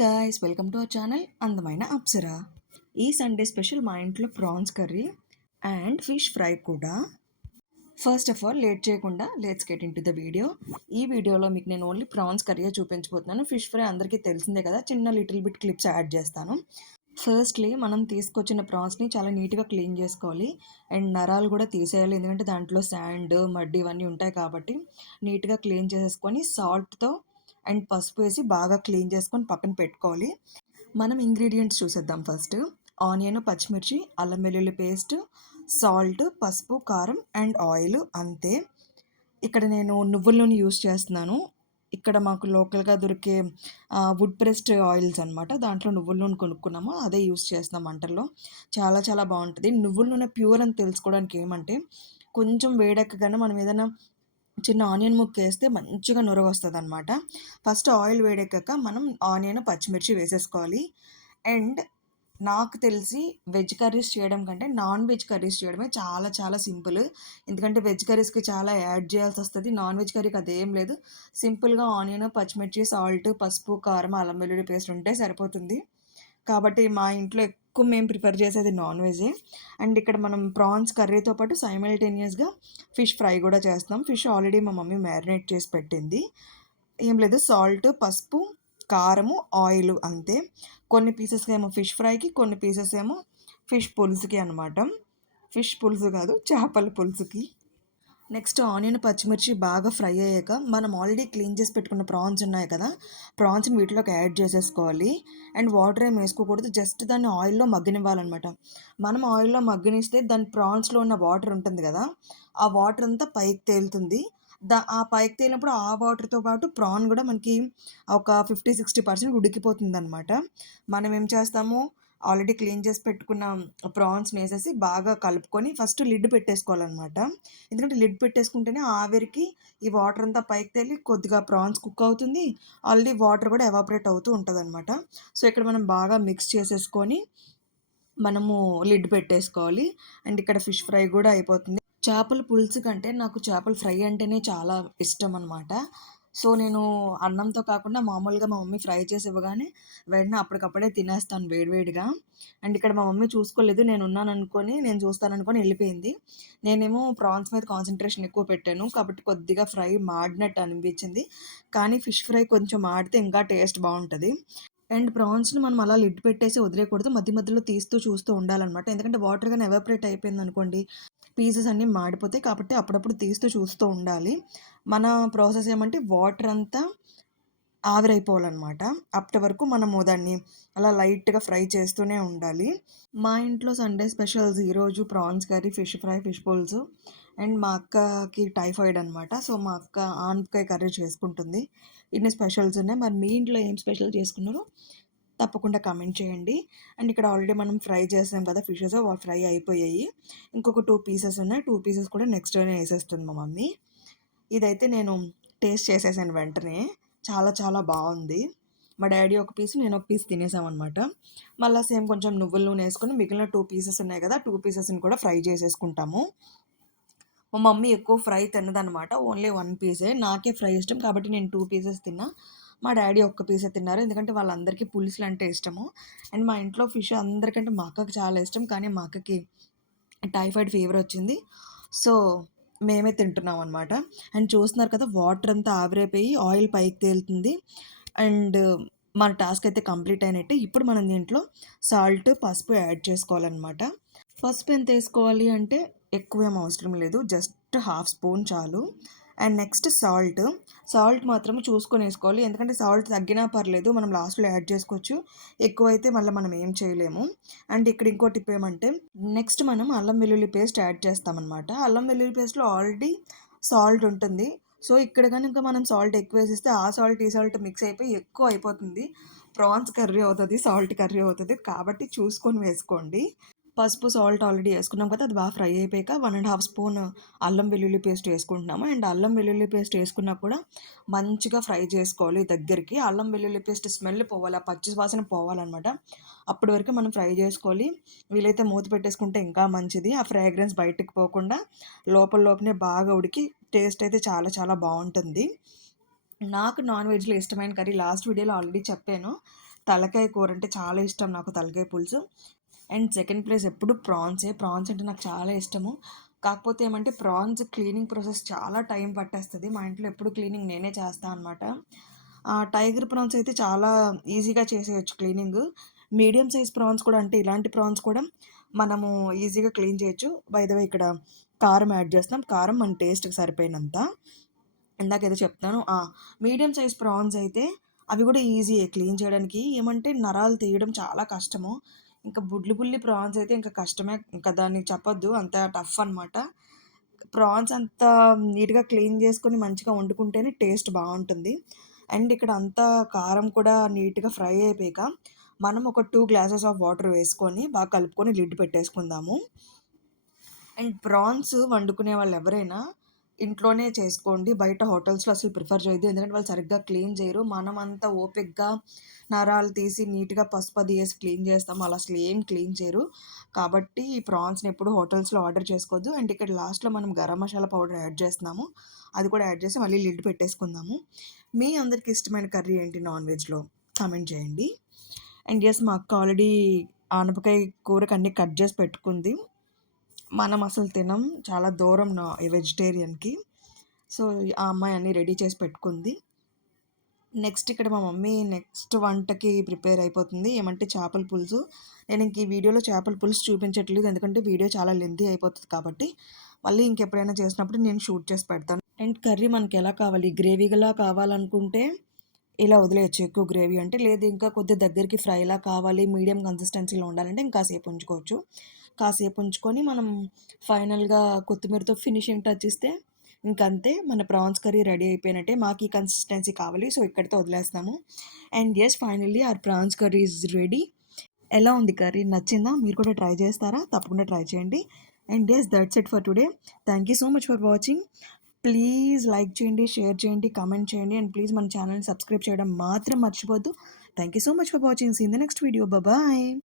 Guys, welcome to our channel అందమైన అప్సరా. ఈ Sunday special మా ఇంట్లో prawns curry and fish fry కూడా. ఫస్ట్ ఆఫ్ ఆల్ లేట్ చేయకుండా let's get in to the video. ఈ వీడియోలో మీకు నేను ఓన్లీ ప్రాన్స్ కర్రీ చూపించబోతున్నాను. ఫిష్ ఫ్రై అందరికీ తెలిసిందే కదా, చిన్న లిటిల్ బిట్ క్లిప్స్ యాడ్ చేస్తాను. ఫస్ట్లీ మనం తీసుకొచ్చిన ప్రాన్స్ని చాలా నీట్గా క్లీన్ చేసుకోవాలి అండ్ నరాలు కూడా తీసేయాలి, ఎందుకంటే దాంట్లో శాండ్ మడ్ ఇవన్నీ ఉంటాయి కాబట్టి నీట్గా క్లీన్ చేసేసుకొని సాల్ట్తో అండ్ పసుపు వేసి బాగా క్లీన్ చేసుకొని పక్కన పెట్టుకోవాలి. మనం ఇంగ్రీడియంట్స్ చూసేద్దాం. ఫస్ట్ ఆనియన్, పచ్చిమిర్చి, అల్లం వెల్లుల్లి పేస్ట్, సాల్ట్, పసుపు, కారం అండ్ ఆయిల్, అంతే. ఇక్కడ నేను నువ్వుల నూనె యూస్ చేస్తున్నాను. ఇక్కడ మాకు లోకల్గా దొరికే వుడ్ ప్రెస్డ్ ఆయిల్స్ అనమాట, దాంట్లో నువ్వుల నూనె కొనుక్కున్నాము, అదే యూస్ చేస్తున్నాం వంటల్లో. చాలా చాలా బాగుంటుంది. నువ్వుల నూనె ప్యూర్ అని తెలుసుకోవడానికి ఏమంటే, కొంచెం వేడెక్కగానే మనం ఏదైనా చిన్న ఆనియన్ ముక్క వేస్తే మంచిగా నురగొస్తుంది అనమాట. ఫస్ట్ ఆయిల్ వేడెక్కాక మనం ఆనియన్, పచ్చిమిర్చి వేసేసుకోవాలి. అండ్ నాకు తెలిసి వెజ్ కర్రీస్ చేయడం కంటే నాన్ వెజ్ కర్రీస్ చేయడమే చాలా చాలా సింపుల్. ఎందుకంటే వెజ్ కర్రీస్కి చాలా యాడ్ చేయాల్సి వస్తుంది, నాన్ వెజ్ కర్రీకి అదేం లేదు. సింపుల్గా ఆనియన్, పచ్చిమిర్చి, సాల్ట్, పసుపు, కారం, అల్లం వెల్లుల్లి పేస్ట్ ఉంటే సరిపోతుంది. కాబట్టి మా ఇంట్లో ఎక్కువ మేము ప్రిఫర్ చేసేది నాన్ వెజే. అండ్ ఇక్కడ మనం ప్రాన్స్ కర్రీతో పాటు సైమల్టేనియస్గా ఫిష్ ఫ్రై కూడా చేస్తాం. ఫిష్ ఆల్రెడీ మా మమ్మీ మ్యారినేట్ చేసి పెట్టింది. ఏం లేదు, సాల్ట్, పసుపు, కారము, ఆయిల్, అంతే. కొన్ని పీసెస్ ఏమో ఫిష్ ఫ్రైకి, కొన్ని పీసెస్ ఏమో ఫిష్ పులుసుకి అనమాట. ఫిష్ పులుసు కాదు, చేపల పులుసుకి. నెక్స్ట్ ఆనియన్, పచ్చిమిర్చి బాగా ఫ్రై అయ్యాక మనం ఆల్రెడీ క్లీన్ చేసి పెట్టుకున్న ప్రాన్స్ ఉన్నాయి కదా, ప్రాన్స్ని వీటిలోకి యాడ్ చేసేసుకోవాలి. అండ్ వాటర్ ఏం వేసుకోకూడదు, జస్ట్ దాన్ని ఆయిల్లో మగ్గనివ్వాలన్నమాట. మనం ఆయిల్లో మగ్గనిస్తే దాని ప్రాన్స్లో ఉన్న వాటర్ ఉంటుంది కదా, ఆ వాటర్ అంతా పైకి తేలుతుంది. ఆ పైకి తేలినప్పుడు ఆ వాటర్తో పాటు ప్రాన్ కూడా మనకి ఒక 50-60% ఉడికిపోతుంది అనమాట. మనం ఏం చేస్తాము, ఆల్రెడీ క్లీన్ చేసి పెట్టుకున్న ప్రాన్స్ని వేసేసి బాగా కలుపుకొని ఫస్ట్ లిడ్ పెట్టేసుకోవాలన్నమాట. ఎందుకంటే లిడ్ పెట్టేసుకుంటేనే ఆవిరికి ఈ వాటర్ అంతా పైకి తేలి కొద్దిగా ప్రాన్స్ కుక్ అవుతుంది, ఆల్రెడీ వాటర్ కూడా ఎవాపరేట్ అవుతూ ఉంటుంది అనమాట. సో ఇక్కడ మనం బాగా మిక్స్ చేసేసుకొని మనము లిడ్ పెట్టేసుకోవాలి. అండ్ ఇక్కడ ఫిష్ ఫ్రై కూడా అయిపోతుంది. చేపల పులుసు కంటే నాకు చేపల ఫ్రై అంటేనే చాలా ఇష్టం అనమాట. సో నేను అన్నంతో కాకుండా మామూలుగా మా మమ్మీ ఫ్రై చేసి ఇవ్వగానే వెంటనే అప్పటికప్పుడే తినేస్తాను వేడివేడిగా. అండ్ ఇక్కడ మా మమ్మీ చూసుకోలేదు, నేను చూస్తాననుకొని వెళ్ళిపోయింది. నేనేమో ప్రాన్స్ మీద కాన్సన్ట్రేషన్ ఎక్కువ పెట్టాను కాబట్టి కొద్దిగా ఫ్రై మాడినట్టు అనిపించింది. కానీ ఫిష్ ఫ్రై కొంచెం మాడితే ఇంకా టేస్ట్ బాగుంటుంది. అండ్ ప్రాన్స్‌ని మనం అలా లిడ్ పెట్టేసి వదిలేయకూడదు, మధ్య మధ్యలో తీస్తూ చూస్తూ ఉండాలనమాట. ఎందుకంటే వాటర్ గాని ఎవాపరేట్ అయిపోయిందనుకోండి, పీసెస్ అన్నీ మాడిపోతాయి. కాబట్టి అప్పుడప్పుడు తీస్తూ చూస్తూ ఉండాలి. మన ప్రాసెస్ ఏమంటే వాటర్ అంతా ఆవిరైపోవాలన్నమాట. అప్పటి వరకు మనము దాన్ని అలా లైట్‌గా ఫ్రై చేస్తూనే ఉండాలి. మా ఇంట్లో సండే స్పెషల్స్ ఈరోజు prawns curry, fish fry, fish పులుసు. అండ్ మా అక్కకి టైఫాయిడ్ అనమాట. సో మా అక్క ఆనపకాయ కర్రీ చేసుకుంటుంది. ఇన్ని స్పెషల్స్ ఉన్నాయి. మరి మీ ఇంట్లో ఏం స్పెషల్ చేసుకున్నారో తప్పకుండా కామెంట్ చేయండి. అండ్ ఇక్కడ ఆల్రెడీ మనం ఫ్రై చేసాం కదా ఫిషెస్, ఫ్రై అయిపోయాయి. ఇంకొక 2 పీసెస్ ఉన్నాయి. 2 పీసెస్ కూడా నెక్స్ట్ డేనే వేసేస్తుంది మా మమ్మీ. ఇదైతే నేను టేస్ట్ చేసేసాను వెంటనే. చాలా చాలా బాగుంది. మా డాడీ ఒక పీస్, నేను ఒక పీస్ తినేసామన్నమాట. మళ్ళీ సేమ్ కొంచెం నువ్వుల నూనె వేసుకొని మిగిలిన 2 పీసెస్ ఉన్నాయి కదా, 2 పీసెస్ని కూడా ఫ్రై చేసేసుకుంటాము. మా మమ్మీ ఎక్కువ ఫ్రై తినదనమాట, ఓన్లీ 1 పీసే. నాకే ఫ్రై ఇష్టం కాబట్టి నేను 2 పీసెస్ తిన్నా. మా డాడీ ఒక్క పీసే తిన్నారు, ఎందుకంటే వాళ్ళందరికీ పులుసులు అంటే ఇష్టము. అండ్ మా ఇంట్లో ఫిష్ అందరికంటే మా అక్కకి చాలా ఇష్టం, కానీ మా అక్కకి టైఫాయిడ్ ఫీవర్ వచ్చింది. సో మేమే తింటున్నాం అనమాట. అండ్ చూస్తున్నారు కదా, వాటర్ అంతా ఆవిరైపోయి ఆయిల్ పైకి తేలుతుంది. అండ్ మన టాస్క్ అయితే కంప్లీట్ అయినట్టే. ఇప్పుడు మనం దీంట్లో సాల్ట్, పసుపు యాడ్ చేసుకోవాలన్నమాట. పసుపు ఎంత వేసుకోవాలి అంటే ఎక్కువేం అవసరం లేదు, జస్ట్ హాఫ్ స్పూన్ చాలు. అండ్ నెక్స్ట్ సాల్ట్ మాత్రం చూసుకొని వేసుకోవాలి, ఎందుకంటే సాల్ట్ తగ్గినా పర్లేదు, మనం లాస్ట్లో యాడ్ చేసుకోవచ్చు. ఎక్కువైతే మళ్ళీ మనం ఏం చేయలేము. అండ్ ఇక్కడ ఇంకో టిప్ ఏమంటే, నెక్స్ట్ మనం అల్లం వెల్లుల్లి పేస్ట్ యాడ్ చేస్తామన్నమాట. అల్లం వెల్లుల్లి పేస్ట్లో ఆల్రెడీ సాల్ట్ ఉంటుంది. సో ఇక్కడ కనుక మనం సాల్ట్ ఎక్కువ వేసిస్తే ఆ సాల్ట్ ఈ సాల్ట్ మిక్స్ అయిపోయి ఎక్కువ అయిపోతుంది. ప్రాన్స్ కర్రీ అవుతుంది, సాల్ట్ కర్రీ అవుతుంది. కాబట్టి చూసుకొని వేసుకోండి. పసుపు, సాల్ట్ ఆల్రెడీ వేసుకున్నాం కదా, అది బాగా ఫ్రై అయిపోయాక 1½ స్పూన్ అల్లం వెల్లుల్లి పేస్ట్ వేసుకుంటున్నాము. అండ్ అల్లం వెల్లుల్లి పేస్ట్ వేసుకున్నా కూడా మంచిగా ఫ్రై చేసుకోవాలి దగ్గరికి. అల్లం వెల్లుల్లి పేస్ట్ స్మెల్ పోవాలి, ఆ పచ్చి వాసన పోవాలన్నమాట. అప్పటి వరకు మనం ఫ్రై చేసుకోవాలి. వీలైతే మూత పెట్టేసుకుంటే ఇంకా మంచిది, ఆ ఫ్రాగ్రెన్స్ బయటకు పోకుండా లోపలనే బాగా ఉడికి టేస్ట్ అయితే చాలా చాలా బాగుంటుంది. నాకు నాన్ వెజ్లో ఇష్టమైన కర్రీ లాస్ట్ వీడియోలో ఆల్రెడీ చెప్పాను, తలకాయ కూర అంటే చాలా ఇష్టం నాకు, తలకాయ పులుసు. అండ్ సెకండ్ ప్లేస్ ఎప్పుడు ప్రాన్సే. ప్రాన్స్ అంటే నాకు చాలా ఇష్టము. కాకపోతే ఏమంటే ప్రాన్స్ క్లీనింగ్ ప్రాసెస్ చాలా టైం పట్టేస్తది. మా ఇంట్లో ఎప్పుడు క్లీనింగ్ నేనే చేస్తా అనమాట. టైగర్ ప్రాన్స్ అయితే చాలా ఈజీగా చేసేయొచ్చు క్లీనింగు. మీడియం సైజ్ ప్రాన్స్ కూడా, అంటే ఇలాంటి ప్రాన్స్ కూడా మనము ఈజీగా క్లీన్ చేయొచ్చు. బై ద వే ఇక్కడ కారం యాడ్ చేస్తాం. కారం మన టేస్ట్‌కి సరిపోయినంత. ఇందాకేదో చెప్తాను. మీడియం సైజ్ ప్రాన్స్ అయితే అవి కూడా ఈజీయే క్లీన్ చేయడానికి. ఏమంటే నరాలు తీయడం చాలా కష్టము. ఇంకా బుడ్లి బుల్లి ప్రాన్స్ అయితే ఇంకా కష్టమే. ఇంకా దాన్ని చెప్పొద్దు. అంత టఫ్ అనమాట. ప్రాన్స్ అంత నీట్‌గా క్లీన్ చేసుకొని మంచిగా వండుకుంటేనే టేస్ట్ బావుంటుంది. అండ్ ఇక్కడ అంతా కారం కూడా నీట్‌గా ఫ్రై అయిపోయాక మనం ఒక 2 గ్లాసెస్ ఆఫ్ వాటర్ వేసుకొని బాగా కలుపుకొని లిడ్ పెట్టేసుకుందాము. అండ్ ప్రాన్స్ వండుకునే వాళ్ళెవరైనా ఇంట్లోనే చేసుకోండి. బయట హోటల్స్‌లో అసలు ప్రిఫర్ చేయొద్దు. ఎందుకంటే వాళ్ళు సరిగ్గా క్లీన్ చేయరు. మనమంతా ఓపికగా నరాలు తీసి నీట్‌గా పసుపు అది ఏసి క్లీన్ చేస్తాం. వాళ్ళు అసలు ఏం క్లీన్ చేయరు. కాబట్టి ఈ ప్రాన్స్‌ని ఎప్పుడు హోటల్స్‌లో ఆర్డర్ చేసుకోవద్దు. అండ్ ఇక్కడ లాస్ట్‌లో మనం గరం మసాలా పౌడర్ యాడ్ చేస్తున్నాము. అది కూడా యాడ్ చేసి మళ్ళీ లిడ్ పెట్టేసుకుందాము. మీ అందరికి ఇష్టమైన కర్రీ ఏంటి నాన్ వెజ్‌లో? కామెంట్ చేయండి. అండ్ యెస్, మా అక్క ఆల్రెడీ ఆనపకాయ కూరకి అన్నీ కట్ చేసి పెట్టుకుంది. మనం అసలు తినం. చాలా దూరం వెజిటేరియన్‌కి. సో, ఆ అమ్మాయి అన్నీ రెడీ చేసి పెట్టుకుంది. నెక్స్ట్ ఇక్కడ మా మమ్మీ నెక్స్ట్ వంటకి ప్రిపేర్ అయిపోతుంది. ఏమంటే చేపల పులుసు. నేను ఇంక ఈ వీడియోలో చేపల పులుసు చూపించట్లేదు. ఎందుకంటే వీడియో చాలా లెంతీ అయిపోతది కాబట్టి. మళ్ళీ ఇంకెప్పుడైనా చేసినప్పుడు నేను షూట్ చేసి పెడతాను. అండ్ కర్రీ మనకెలా కావాలి, గ్రేవీలా కావాలనుకుంటే ఇలా వదిలేయొచ్చు ఎక్కువ గ్రేవీ అంటే. లేదు ఇంకా కొద్దిగా దగ్గరికి ఫ్రైలా కావాలి, మీడియం కన్సిస్టెన్సీలో ఉండాలంటే ఇంకాసేపు ఉంచుకోవచ్చు. కాసేపు ఉంచుకొని మనం ఫైనల్‌గా కొత్తిమీరతో ఫినిషింగ్ టచ్ ఇస్తే ఇంకంతే, మన ప్రాన్స్ కర్రీ రెడీ అయిపోయినట్టే. మాకు ఈ కన్సిస్టెన్సీ కావాలి. సో, ఇక్కడితో వదిలేస్తాము. And yes, finally our prawns curry is ready. ఎలా ఉంది కర్రీ? నచ్చిందా? మీరు కూడా ట్రై చేస్తారా? తప్పకుండా ట్రై చేయండి. And yes, that's it for today. Thank you so much for watching. Please like చేయండి, షేర్ చేయండి, కామెంట్ చేయండి. అండ్ ప్లీజ్ మన ఛానల్‌ని సబ్స్క్రైబ్ చేయడం మాత్రం మర్చిపోవద్దు. Thank you so much for watching. See in the next video. Bye.